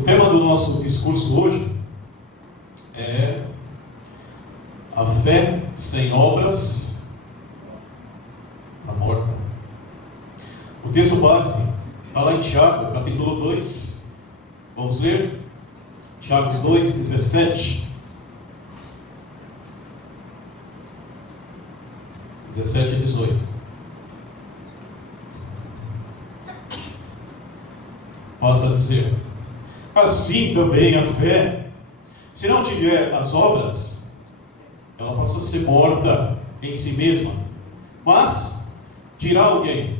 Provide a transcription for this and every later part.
O tema do nosso discurso hoje é a fé sem obras está morta. O texto base está lá em Tiago, capítulo 2. Vamos ler? Tiago 2, 17. 17 e 18. Passa a dizer: assim também a fé, se não tiver as obras, ela passa a ser morta em si mesma. Mas dirá alguém: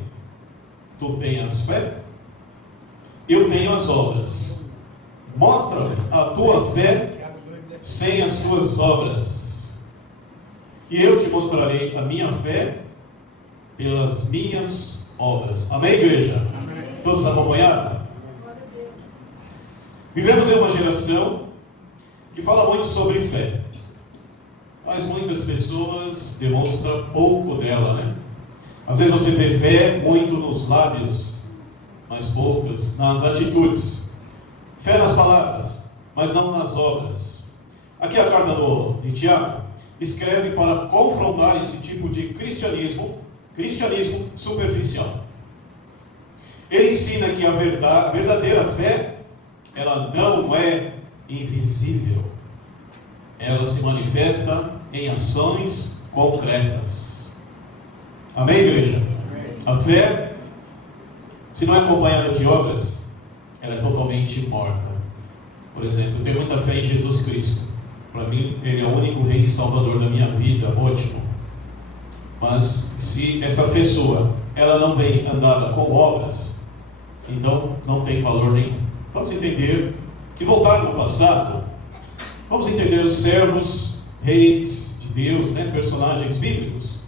tu tens fé? Eu tenho as obras. Mostra a tua fé sem as tuas obras, e eu te mostrarei a minha fé pelas minhas obras. Amém, igreja? Amém. Todos acompanharam? Vivemos em uma geração que fala muito sobre fé, mas muitas pessoas demonstram pouco dela, né? Às vezes você vê fé muito nos lábios, mas poucas nas atitudes. Fé nas palavras, mas não nas obras. Aqui a carta de Tiago escreve para confrontar esse tipo de cristianismo superficial. Ele ensina que a verdadeira fé, ela não é invisível. Ela se manifesta em ações concretas. Amém, igreja? Amém. A fé, se não é acompanhada de obras, ela é totalmente morta. Por exemplo, eu tenho muita fé em Jesus Cristo. Para mim, Ele é o único Rei e Salvador da minha vida, ótimo. Mas se essa pessoa, ela não vem andada com obras, então não tem valor nenhum. Vamos entender e voltar no passado. Vamos entender os servos, reis de Deus, personagens bíblicos,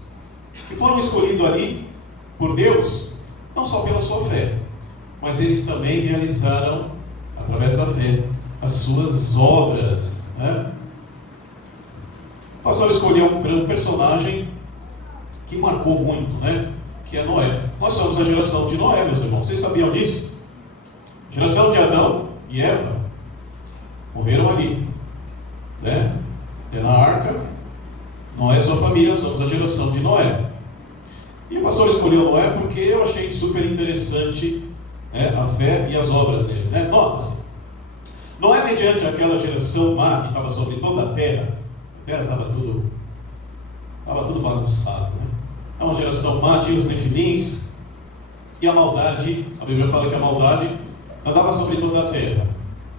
que foram escolhidos ali por Deus, não só pela sua fé, mas eles também realizaram, através da fé, as suas obras. O pastor escolheu um personagem que marcou muito, que é Noé. Nós somos a geração de Noé, meus irmãos. Vocês sabiam disso? Geração de Adão e Eva morreram ali, Até na arca. Noé e sua família, somos a geração de Noé. E o pastor escolheu Noé porque eu achei super interessante a fé e as obras dele. Nota-se, Noé, mediante aquela geração má que estava sobre toda a terra estava tudo bagunçado. É uma geração má, tinha os nefilins, e a maldade, a Bíblia fala que a maldade andava sobre toda a terra.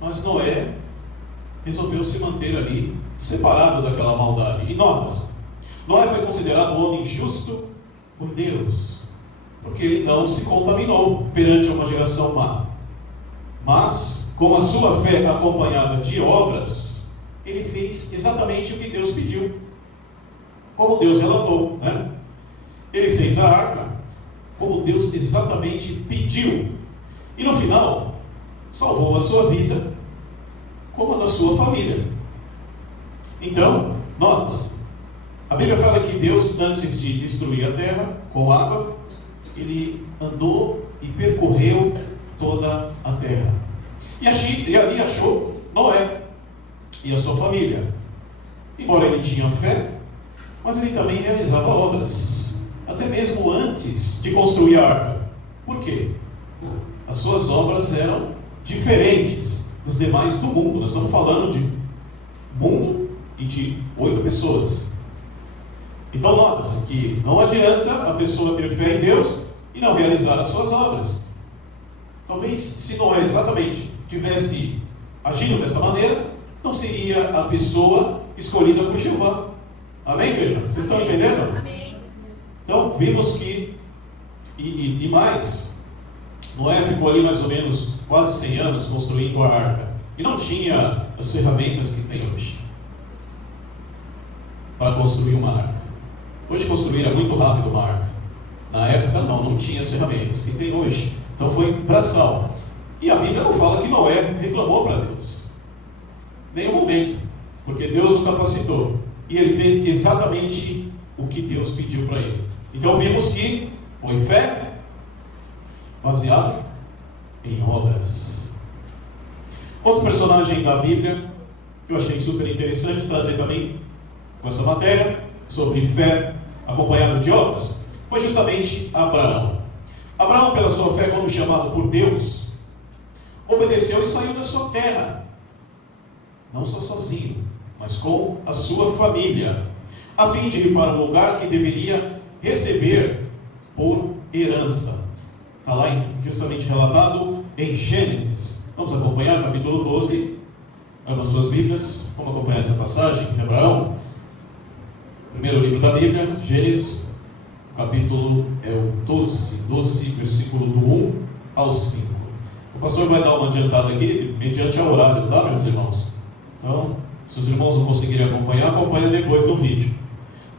Mas Noé resolveu se manter ali, separado daquela maldade. E nota-se, Noé foi considerado um homem justo por Deus, porque ele não se contaminou perante uma geração má. Mas, com a sua fé acompanhada de obras, ele fez exatamente o que Deus pediu, como Deus relatou. Ele fez a arca, como Deus exatamente pediu. E no final, salvou a sua vida, como a da sua família. Então, nota-se, a Bíblia fala que Deus, antes de destruir a terra com água, Ele andou e percorreu toda a terra. E ali achou Noé e a sua família. Embora ele tinha fé, mas ele também realizava obras, até mesmo antes de construir a arca. Por quê? As suas obras eram diferentes dos demais do mundo. Nós estamos falando de mundo e de 8 pessoas. Então nota-se que não adianta a pessoa ter fé em Deus e não realizar as suas obras. Talvez, se Noé exatamente tivesse agido dessa maneira, não seria a pessoa escolhida por Jeová. Amém, igreja? Vocês estão entendendo? Amém. Então, vimos que, e mais, Noé ficou ali mais ou menos quase 100 anos construindo a arca. E não tinha as ferramentas que tem hoje para construir uma arca. Hoje construir é muito rápido uma arca. Na época não tinha as ferramentas que tem hoje. Então foi braçal. E a Bíblia não fala que Noé reclamou para Deus. Nenhum momento. Porque Deus o capacitou. E ele fez exatamente o que Deus pediu para ele. Então vimos que foi fé baseado em obras. Outro personagem da Bíblia que eu achei super interessante trazer também com essa matéria sobre fé acompanhada de obras foi justamente Abraão. Abraão, pela sua fé, quando chamado por Deus, obedeceu e saiu da sua terra, não só sozinho, mas com a sua família, a fim de ir para o lugar que deveria receber por herança. Está lá justamente relatado em Gênesis. Vamos acompanhar o capítulo 12. Abram suas Bíblias. Vamos acompanhar essa passagem de Abraão. Primeiro livro da Bíblia, Gênesis, capítulo é o 12, versículo do 1 ao 5. O pastor vai dar uma adiantada aqui, mediante ao horário, tá, meus irmãos? Então, se os irmãos não conseguirem acompanhar, acompanha depois no vídeo.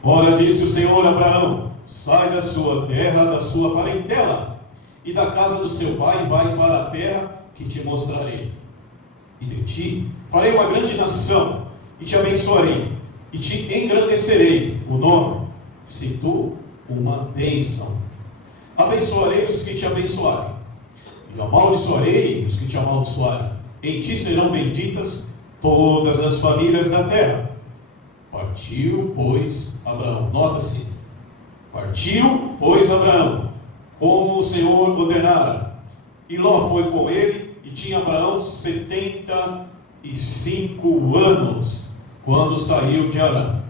Ora, disse o Senhor a Abraão: sai da sua terra, da sua parentela, e da casa do seu pai, e vai para a terra que te mostrarei. E de ti farei uma grande nação, e te abençoarei, e te engrandecerei o nome, se tu uma bênção. Abençoarei os que te abençoarem, e amaldiçoarei os que te amaldiçoarem. Em ti serão benditas todas as famílias da terra. Partiu, pois, Abraão. Nota-se. Partiu, pois, Abraão, como o Senhor ordenara. E Ló foi com ele, e tinha Abraão 75 anos, quando saiu de Harã.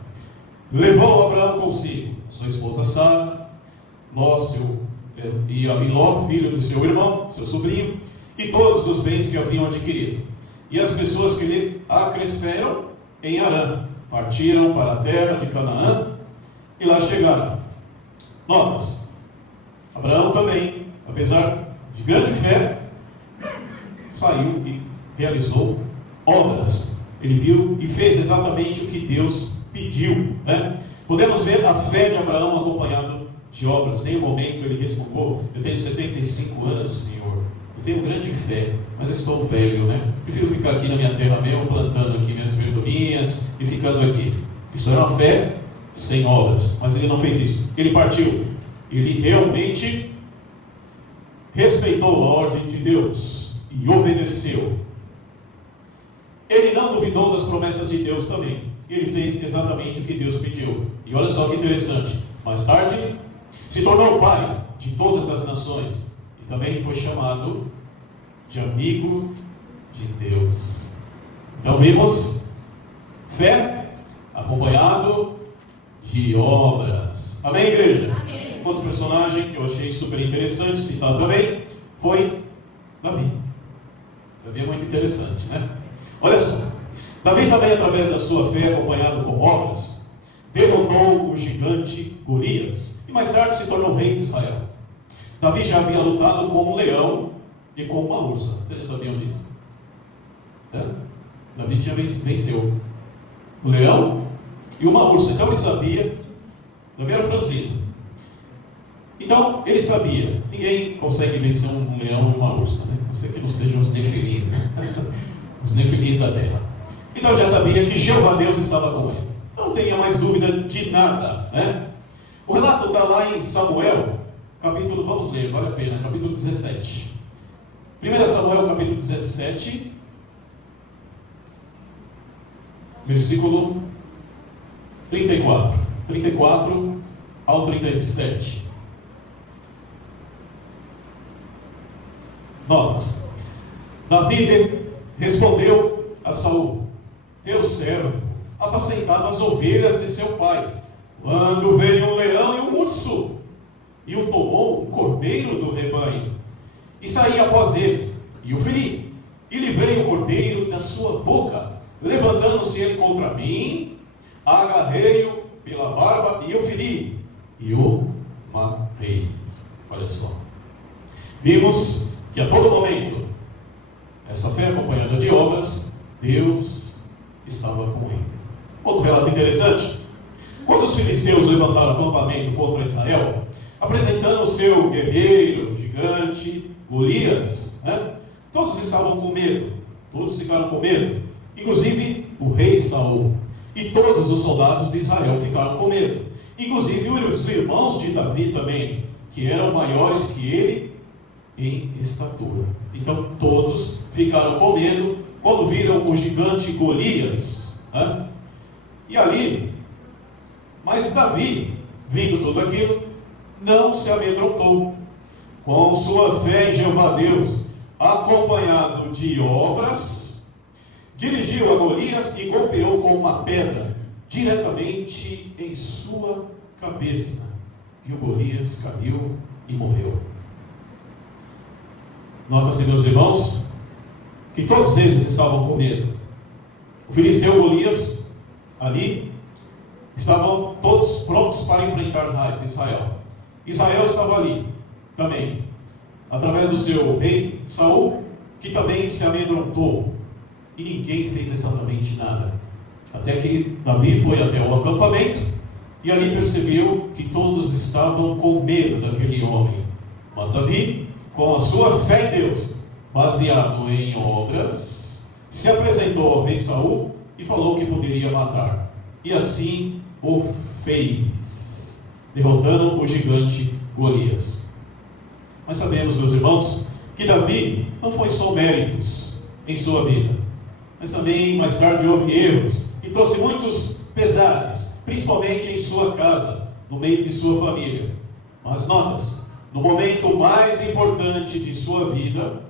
Levou Abraão consigo sua esposa Sara, Ló, e Ló, filho do seu irmão, seu sobrinho, e todos os bens que haviam adquirido. E as pessoas que lhe acresceram em Harã partiram para a terra de Canaã e lá chegaram. Notas: Abraão também, apesar de grande fé, saiu e realizou obras. Ele viu e fez exatamente o que Deus pediu, né? Podemos ver a fé de Abraão acompanhado de obras. Em nenhum momento ele respondeu: eu tenho 75 anos, Senhor, eu tenho grande fé, mas estou velho, né? Prefiro ficar aqui na minha terra mesmo, plantando aqui minhas verdurinhas e ficando aqui. Isso era uma fé sem obras, mas ele não fez isso. Ele partiu. Ele realmente respeitou a ordem de Deus e obedeceu. Ele não duvidou das promessas de Deus também. Ele fez exatamente o que Deus pediu. E olha só que interessante. Mais tarde, se tornou pai de todas as nações. E também foi chamado de amigo de Deus. Então vimos fé acompanhado de obras. Amém, igreja? Amém. Outro personagem que eu achei super interessante, citado também, foi Davi. Davi é muito interessante, né? Olha só. Davi também, através da sua fé, acompanhado com obras, derrotou o gigante Golias e mais tarde se tornou rei de Israel. Davi já havia lutado com um leão e com uma ursa. Vocês já sabiam disso? Davi já venceu o leão e uma ursa. Então ele sabia. Davi era franzino. Então ele sabia. Ninguém consegue vencer um leão e uma ursa, né? A não ser que não sejam os nefilins, né? Os nefilins da terra. Então ele já sabia que Jeová Deus estava com ele. Não tenha mais dúvida de nada, né? O relato está lá em Samuel, capítulo, vamos ler, vale a pena, capítulo 17. 1 Samuel, capítulo 17, versículo 34 ao 37. Notas. Davi respondeu a Saul: teu servo apacentava as ovelhas de seu pai, quando veio um leão e um urso, e o tomou um cordeiro do rebanho, e saí após ele, e o feri, e livrei o cordeiro da sua boca. Levantando-se ele contra mim, agarrei-o pela barba, e o feri, e o matei. Olha só. Vimos que a todo momento, essa fé acompanhada de obras, Deus estava com ele. Outro relato interessante: quando os filisteus levantaram acampamento contra Israel, apresentando o seu guerreiro gigante Golias, né? Todos estavam com medo, todos ficaram com medo, inclusive o rei Saul, e todos os soldados de Israel ficaram com medo, inclusive os irmãos de Davi também, que eram maiores que ele em estatura. Então todos ficaram com medo quando viram o gigante Golias, né? E ali, mas Davi, vendo tudo aquilo, não se amedrontou. Com sua fé em Jeová Deus, acompanhado de obras, dirigiu a Golias e golpeou com uma pedra diretamente em sua cabeça. E o Golias caiu e morreu. Nota-se, meus irmãos, que todos eles estavam com medo. O filisteu Golias, ali, estavam todos prontos para enfrentar Israel. Israel estava ali também, através do seu rei Saul, que também se amedrontou, e ninguém fez exatamente nada, até que Davi foi até o acampamento, e ali percebeu que todos estavam com medo daquele homem. Mas Davi, com a sua fé em Deus, baseado em obras, se apresentou ao rei Saul e falou que poderia matar, e assim o fez, derrotando o gigante Golias. Mas sabemos, meus irmãos, que Davi não foi só méritos em sua vida, mas também mais tarde houve erros e trouxe muitos pesares, principalmente em sua casa, no meio de sua família. Mas nota-se, no momento mais importante de sua vida,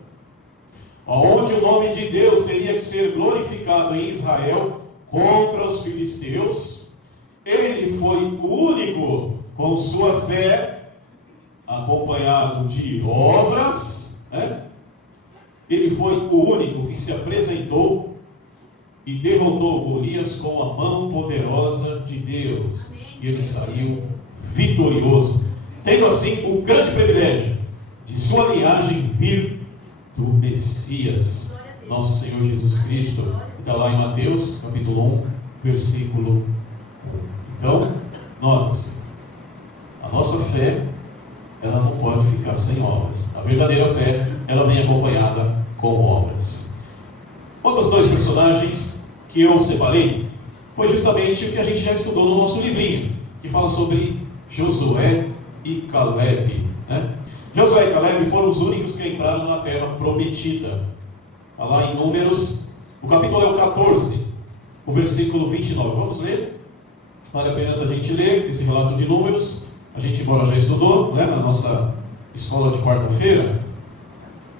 onde o nome de Deus teria que ser glorificado em Israel contra os filisteus, ele foi o único com sua fé, acompanhado de obras, né? Ele foi o único que se apresentou e derrotou Golias com a mão poderosa de Deus, e ele saiu vitorioso, tendo assim o grande privilégio de sua linhagem vir do Messias, nosso Senhor Jesus Cristo. Está lá em Mateus capítulo 1, versículo 1. Então, nota-se, a nossa fé, ela não pode ficar sem obras. A verdadeira fé, ela vem acompanhada com obras. Outros dois personagens que eu separei foi justamente o que a gente já estudou no nosso livrinho, que fala sobre Josué e Caleb, né? Josué e Caleb foram os únicos que entraram na terra prometida. Está lá em Números, o capítulo é o 14, o versículo 29. Vamos ler? Vale a pena a gente ler esse relato de Números. A gente agora já estudou, né, na nossa escola de quarta-feira.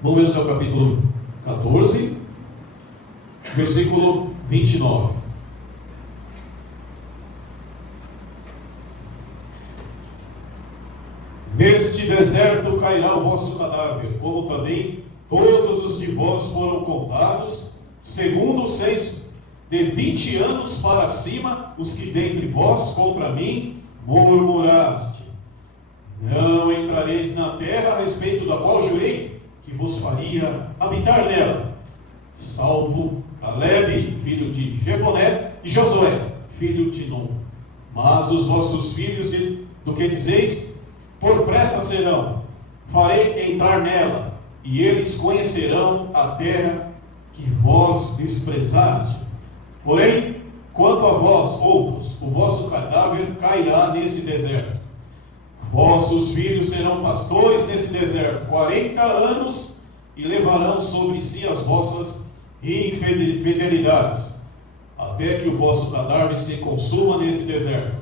Números é o capítulo 14, versículo 29. Neste deserto cairá o vosso cadáver, como também todos os de vós foram contados, segundo o censo, de 20 anos para cima, os que dentre vós contra mim murmuraste. Não entrareis na terra a respeito da qual jurei que vos faria habitar nela, salvo Caleb, filho de Jefoné, e Josué, filho de Nun. Mas os vossos filhos, do que dizeis, por pressa serão, farei entrar nela, e eles conhecerão a terra que vós desprezaste. Porém, quanto a vós outros, o vosso cadáver cairá nesse deserto. Vossos filhos serão pastores nesse deserto 40 anos, e levarão sobre si as vossas infidelidades, até que o vosso cadáver se consuma nesse deserto.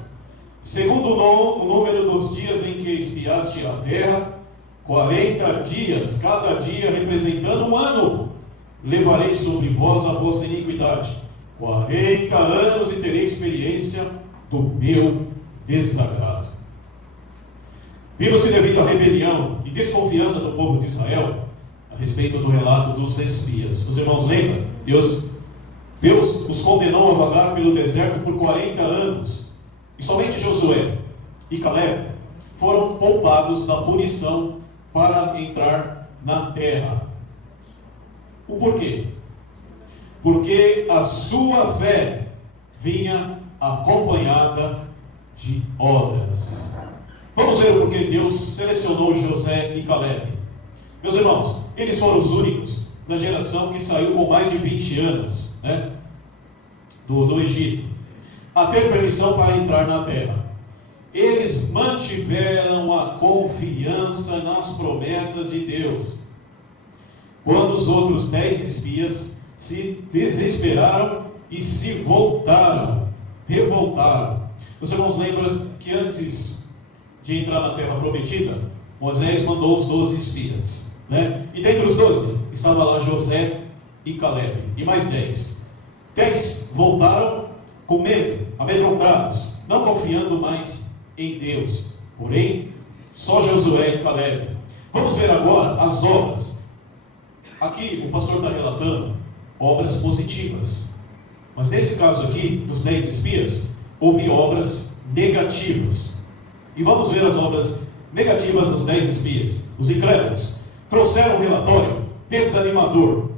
Segundo o número dos dias em que espiaste a terra, 40 dias, cada dia representando um ano, levarei sobre vós a vossa iniquidade. 40 anos e terei experiência do meu desagrado. Vimos que devido à rebelião e desconfiança do povo de Israel, a respeito do relato dos espias, os irmãos lembram? Deus os condenou a vagar pelo deserto por 40 anos, e somente Josué e Caleb foram poupados da punição para entrar na terra. O porquê? Porque a sua fé vinha acompanhada de obras. Vamos ver o porquê Deus selecionou Josué e Caleb. Meus irmãos, eles foram os únicos da geração que saiu com mais de 20 anos, né, do Egito, a ter permissão para entrar na terra. Eles mantiveram a confiança nas promessas de Deus. Quando os outros 10 espias se desesperaram e se revoltaram. Os irmãos lembram que antes de entrar na terra prometida, Moisés mandou os 12 espias, né? E dentre os 12 estava lá Josué e Caleb, e mais 10. 10 voltaram com medo, amedrontados, não confiando mais em Deus. Porém, só Josué e Caleb. Vamos ver agora as obras. Aqui o pastor está relatando obras positivas, mas nesse caso aqui, dos 10 espias, houve obras negativas. E vamos ver as obras negativas dos 10 espias. Os incrédulos trouxeram um relatório desanimador,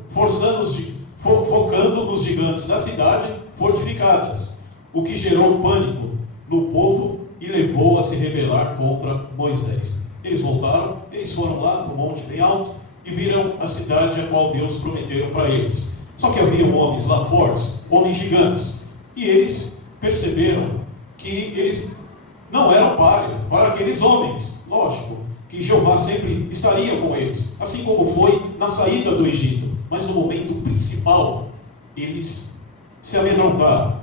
focando nos gigantes da cidade fortificadas, o que gerou pânico no povo e levou a se rebelar contra Moisés. Eles voltaram, eles foram lá no monte bem alto e viram a cidade a qual Deus prometeu para eles. Só que havia homens lá fortes, homens gigantes, e eles perceberam que eles não eram para aqueles homens. Lógico que Jeová sempre estaria com eles, assim como foi na saída do Egito. Mas no momento principal, eles se amedrontaram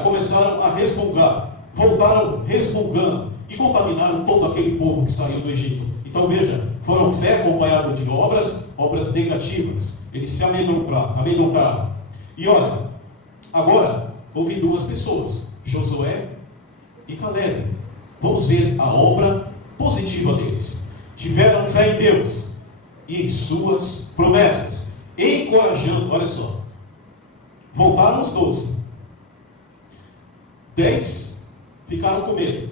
e começaram a resmungar, voltaram resmungando e contaminaram todo aquele povo que saiu do Egito. Então veja, foram fé acompanhada de obras negativas. Eles se amedrontaram. E olha, agora houve 2 pessoas, Josué e Caleb. Vamos ver a obra positiva deles. Tiveram fé em Deus e em suas promessas, encorajando, olha só, voltaram os 12. 10 ficaram com medo.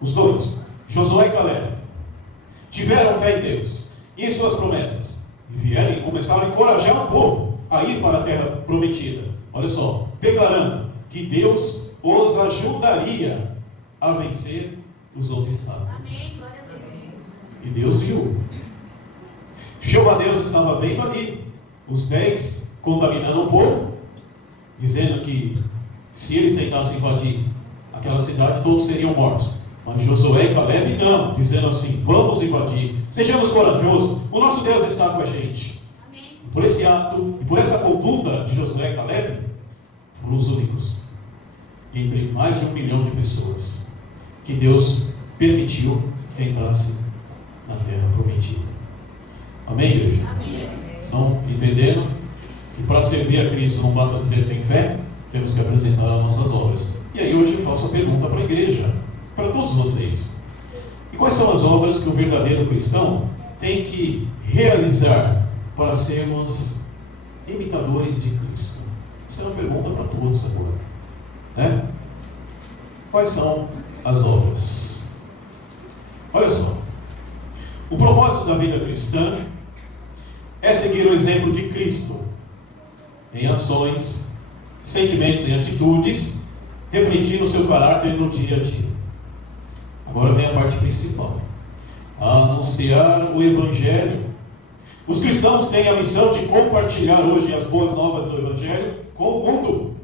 Os 2, Josué e Caleb, tiveram fé em Deus e em suas promessas, e vieram e começaram a encorajar o povo a ir para a terra prometida. Olha só, declarando que Deus os ajudaria a vencer os obstáculos. E Deus viu. Jeová Deus estava vendo ali os 10 contaminando o povo, dizendo que se eles tentassem invadir aquela cidade, todos seriam mortos. Mas Josué e Caleb não, dizendo assim: vamos invadir, sejamos corajosos, o nosso Deus está com a gente. Amém. Por esse ato e por essa conduta de Josué e Caleb, foram os únicos entre mais de 1 milhão de pessoas que Deus permitiu que entrasse na terra prometida. Amém, igreja? Amém. Estão entendendo que para servir a Cristo não basta dizer que tem fé, temos que apresentar as nossas obras. E aí hoje eu faço a pergunta para a igreja, para todos vocês: e quais são as obras que o verdadeiro cristão tem que realizar para sermos imitadores de Cristo? Isso é uma pergunta para todos agora, né? Quais são as obras? Olha só, o propósito da vida cristã é seguir o exemplo de Cristo em ações, sentimentos e atitudes, refletindo o seu caráter no dia a dia. Agora vem a parte principal: anunciar o Evangelho. Os cristãos têm a missão de compartilhar hoje as boas novas do Evangelho com o mundo,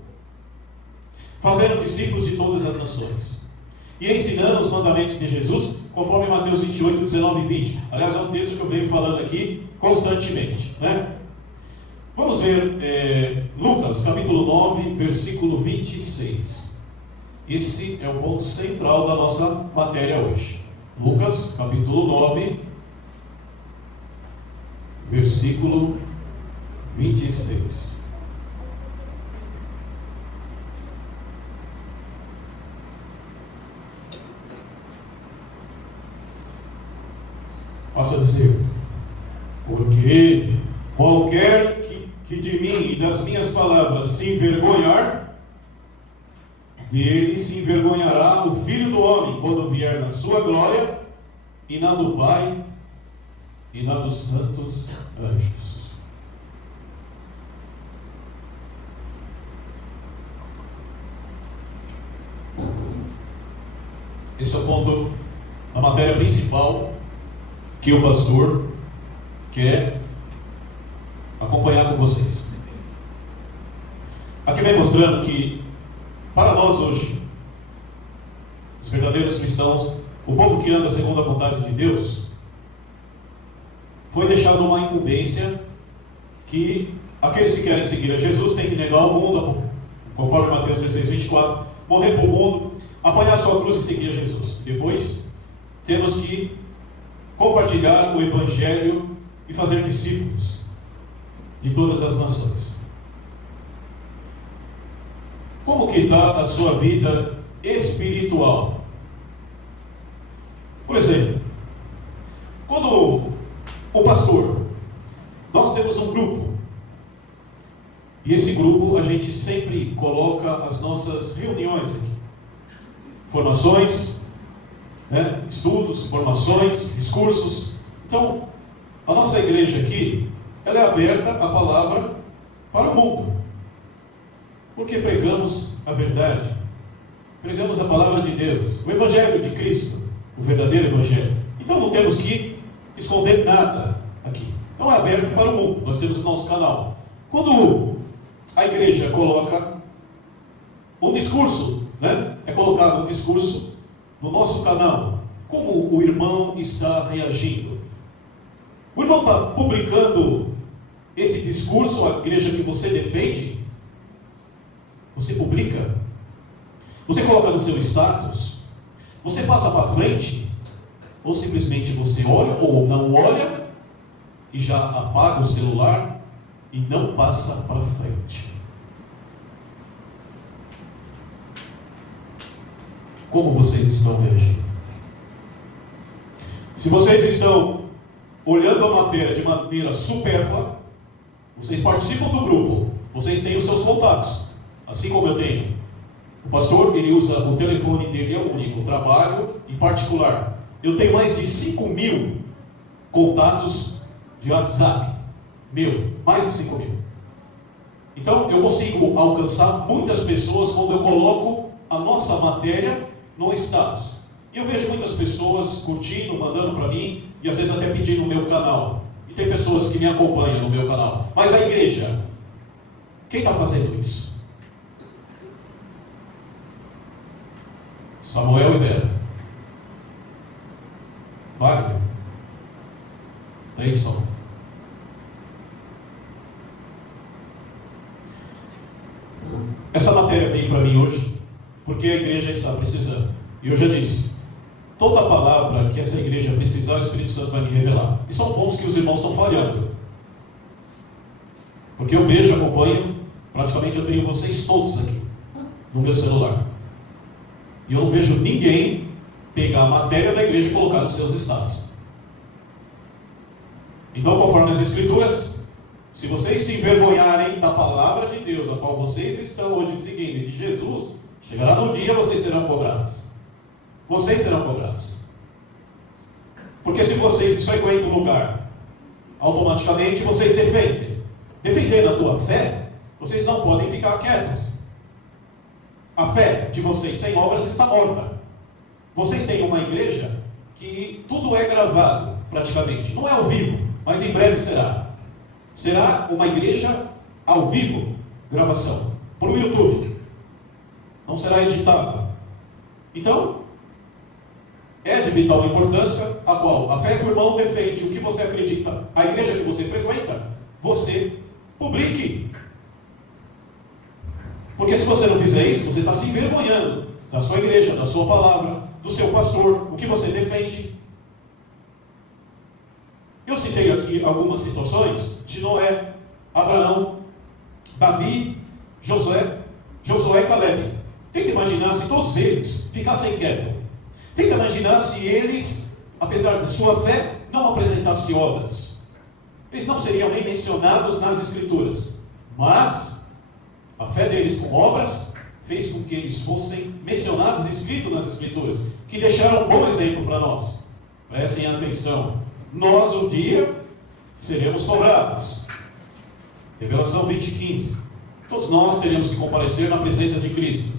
fazendo discípulos de todas as nações e ensinando os mandamentos de Jesus, conforme Mateus 28, 19 e 20. Aliás, é um texto que eu venho falando aqui constantemente, né? Vamos ver Lucas, capítulo 9, versículo 26. Esse é o ponto central da nossa matéria hoje. Lucas, capítulo 9, versículo 26. Passa a dizer: porque qualquer que de mim e das minhas palavras se envergonhar, dele se envergonhará o Filho do Homem, quando vier na sua glória, e na do Pai, e na dos santos anjos. Esse é o ponto, a matéria principal que o pastor quer acompanhar com vocês. Aqui vem mostrando que, para nós hoje, os verdadeiros cristãos, o povo que anda segundo a vontade de Deus, foi deixado uma incumbência que aqueles que querem seguir a Jesus têm que negar o mundo, conforme Mateus 16, 24, morrer para o mundo, apanhar sua cruz e seguir a Jesus. Depois, temos que compartilhar o Evangelho e fazer discípulos de todas as nações. Como que está a sua vida espiritual? Por exemplo, quando o pastor, nós temos um grupo, e esse grupo a gente sempre coloca as nossas reuniões aqui, formações, estudos, formações, discursos. Então, a nossa igreja aqui, ela é aberta à palavra para o mundo, porque pregamos a verdade, pregamos a palavra de Deus, o Evangelho de Cristo, o verdadeiro Evangelho. Então não temos que esconder nada aqui. Então é aberto para o mundo. Nós temos o nosso canal. Quando a igreja coloca um discurso, é colocado um discurso no nosso canal, como o irmão está reagindo? O irmão está publicando esse discurso, a igreja que você defende? Você publica? Você coloca no seu status? Você passa para frente? Ou simplesmente você olha ou não olha e já apaga o celular e não passa para frente? Como vocês estão reagindo? Se vocês estão olhando a matéria de maneira supérflua, vocês participam do grupo, vocês têm os seus contatos, assim como eu tenho. O pastor, ele usa o telefone dele, é o único, trabalho em particular. Eu tenho mais de 5.000 contatos de WhatsApp, mais de 5.000. Então, eu consigo alcançar muitas pessoas quando eu coloco a nossa matéria no status. E eu vejo muitas pessoas curtindo, mandando para mim, e às vezes até pedindo no meu canal. E tem pessoas que me acompanham no meu canal. Mas a igreja, quem está fazendo isso? Samuel e Vera, Wagner, Treyson. Essa matéria veio para mim hoje porque a igreja está precisando. E eu já disse, toda palavra que essa igreja precisar, o Espírito Santo vai me revelar. E são pontos que os irmãos estão falhando, porque eu vejo, acompanho, praticamente eu tenho vocês todos aqui no meu celular. E eu não vejo ninguém pegar a matéria da igreja e colocar nos seus status. Então, conforme as Escrituras, se vocês se envergonharem da palavra de Deus, a qual vocês estão hoje seguindo, de Jesus, chegará no dia vocês serão cobrados. Vocês serão cobrados. Porque se vocês frequentam o lugar, automaticamente vocês defendem. Defendendo a tua fé, vocês não podem ficar quietos. A fé de vocês sem obras está morta. Vocês têm uma igreja que tudo é gravado, praticamente. Não é ao vivo, mas em breve será. Será uma igreja ao vivo, gravação, por o YouTube. Não será editado. Então, é de vital importância a qual a fé que o irmão defende, o que você acredita, a igreja que você frequenta, você publique. Porque se você não fizer isso, você está se envergonhando da sua igreja, da sua palavra, do seu pastor, o que você defende. Eu citei aqui algumas situações de Noé, Abraão, Davi, Josué e Caleb. Tenta imaginar se todos eles ficassem quietos. Tenta imaginar se eles, apesar de sua fé, não apresentassem obras. Eles não seriam nem mencionados nas Escrituras. Mas a fé deles com obras fez com que eles fossem mencionados e escritos nas Escrituras, que deixaram um bom exemplo para nós. Prestem atenção. Nós um dia seremos cobrados. Revelação 20:15. Todos nós teremos que comparecer na presença de Cristo.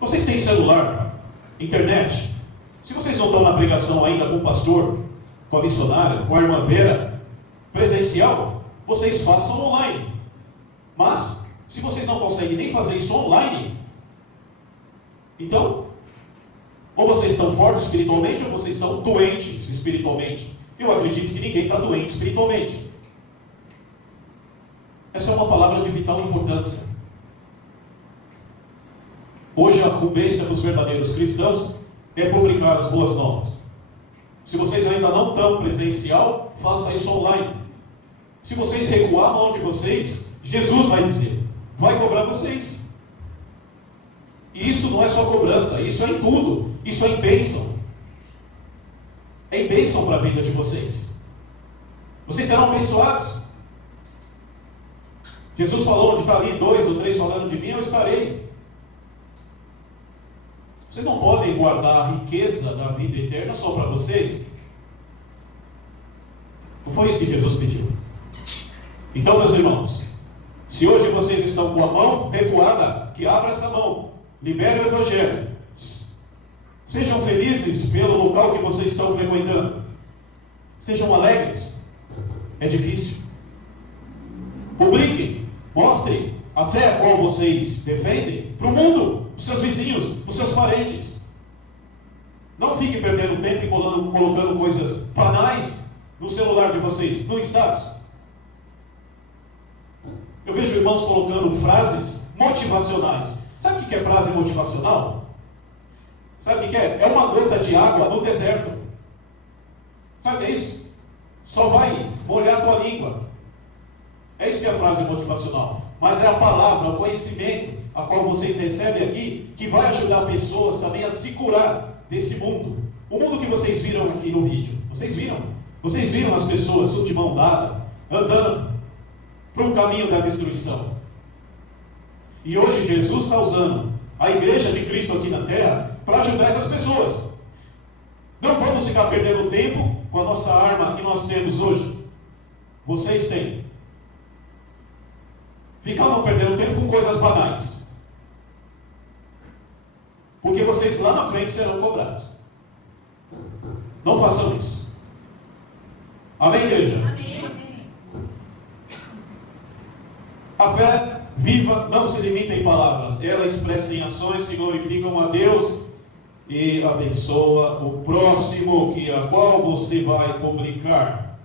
Vocês têm celular, internet? Se vocês não estão na pregação ainda com o pastor, com a missionária, com a irmã Vera, presencial, vocês façam online. Mas, se vocês não conseguem nem fazer isso online, então, ou vocês estão fortes espiritualmente, ou vocês estão doentes espiritualmente. Eu acredito que ninguém está doente espiritualmente. Essa é uma palavra de vital importância. Hoje a incumbência dos verdadeiros cristãos é publicar as boas novas. Se vocês ainda não estão presencial, faça isso online. Se vocês recuar a mão de vocês, Jesus vai dizer, vai cobrar vocês. E isso não é só cobrança, isso é em tudo, isso é em bênção. É em bênção para a vida de vocês. Vocês serão abençoados. Jesus falou, onde está ali 2 ou 3 falando de mim, eu estarei. Vocês não podem guardar a riqueza da vida eterna só para vocês. Não foi isso que Jesus pediu. Então, meus irmãos, se hoje vocês estão com a mão recuada, que abra essa mão, libere o Evangelho. Sejam felizes pelo local que vocês estão frequentando. Sejam alegres. É difícil. Publiquem, mostrem a fé a qual vocês defendem para o mundo, para os seus vizinhos, para os seus parentes. Não fiquem perdendo tempo e colocando coisas banais no celular de vocês, no status. Eu vejo irmãos colocando frases motivacionais. Sabe o que é frase motivacional? Sabe o que é? É uma gota de água no deserto. Sabe o que é isso? Só vai molhar a tua língua. É isso que é a frase motivacional. Mas é a palavra, o conhecimento a qual vocês recebem aqui, que vai ajudar pessoas também a se curar desse mundo. O mundo que vocês viram aqui no vídeo. Vocês viram? Vocês viram as pessoas tudo de mão dada, andando para um caminho da destruição. E hoje Jesus está usando a igreja de Cristo aqui na terra para ajudar essas pessoas. Não vamos ficar perdendo tempo com a nossa arma que nós temos hoje. Vocês têm. Ficavam perdendo tempo com coisas banais. Porque vocês lá na frente serão cobrados. Não façam isso. Amém, igreja? Amém. A fé viva não se limita em palavras. Ela expressa em ações que glorificam a Deus e abençoa o próximo, a qual você vai publicar.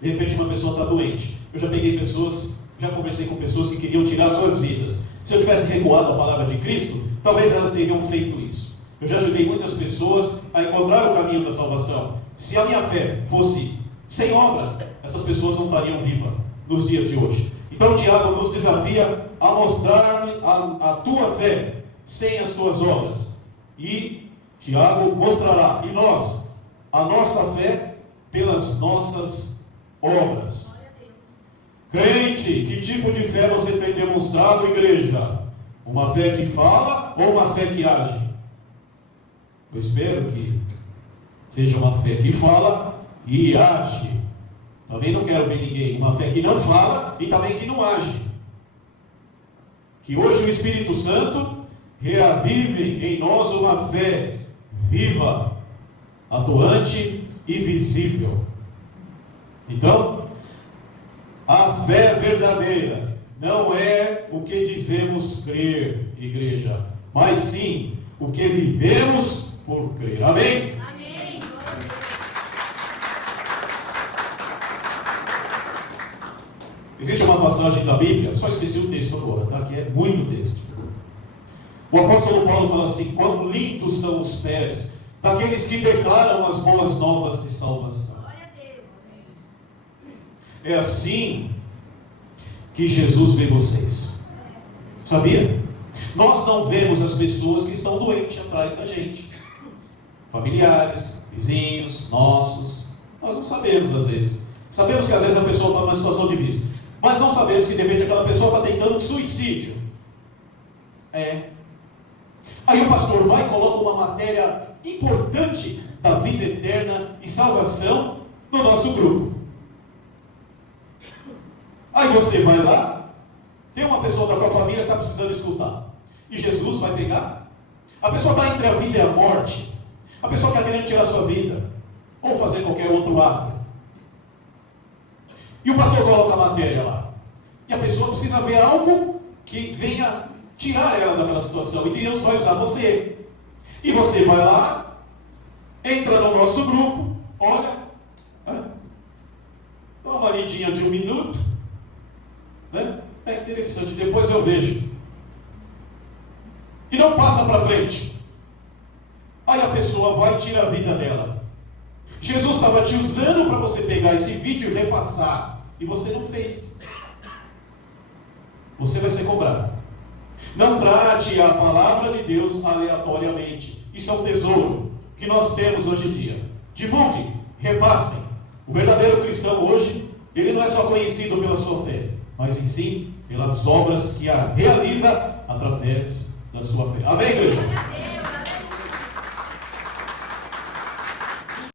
De repente uma pessoa está doente. Eu já peguei pessoas, já conversei com pessoas que queriam tirar suas vidas. Se eu tivesse recuado a palavra de Cristo, talvez elas teriam feito isso. Eu já ajudei muitas pessoas a encontrar o caminho da salvação. Se a minha fé fosse sem obras, essas pessoas não estariam vivas nos dias de hoje. Então Tiago nos desafia a mostrar-me a tua fé sem as tuas obras. E Tiago mostrará em nós a nossa fé pelas nossas obras. Crente, que tipo de fé você tem demonstrado, igreja? Uma fé que fala ou uma fé que age? Eu espero que seja uma fé que fala e age. Também não quero ver ninguém, uma fé que não fala e também que não age. Que hoje o Espírito Santo reavive em nós uma fé viva, atuante e visível. Então, a fé verdadeira não é o que dizemos crer, igreja, mas sim o que vivemos por crer. Amém? Amém. Existe uma passagem da Bíblia, só esqueci o texto agora, tá? Que é muito texto. O apóstolo Paulo fala assim: quão lindos são os pés daqueles que declaram as boas novas de salvação. Glória a Deus. É assim que Jesus vê vocês. Sabia? Nós não vemos as pessoas que estão doentes atrás da gente. Familiares, vizinhos, nossos. Nós não sabemos às vezes. Sabemos que às vezes a pessoa está numa situação de risco, mas não sabemos se de repente aquela pessoa está tentando suicídio. Aí o pastor vai e coloca uma matéria importante da vida eterna e salvação no nosso grupo. Aí você vai lá, tem uma pessoa da tua família que está precisando escutar, e Jesus vai pegar. A pessoa está entre a vida e a morte. A pessoa está querendo tirar a sua vida, ou fazer qualquer outro ato. E o pastor coloca a matéria lá. E a pessoa precisa ver algo que venha tirar ela daquela situação. E Deus vai usar você. E você vai lá, entra no nosso grupo, olha, dá uma lidinha de 1 minuto, Né? É interessante, depois eu vejo. E não passa para frente. Aí a pessoa vai e tira a vida dela. Jesus estava te usando para você pegar esse vídeo e repassar. E você não fez. Você vai ser cobrado. Não trate a palavra de Deus aleatoriamente. Isso é um tesouro que nós temos hoje em dia. Divulguem, repassem. O verdadeiro cristão hoje, ele não é só conhecido pela sua fé, mas sim pelas obras que a realiza através da sua fé. Amém, igreja?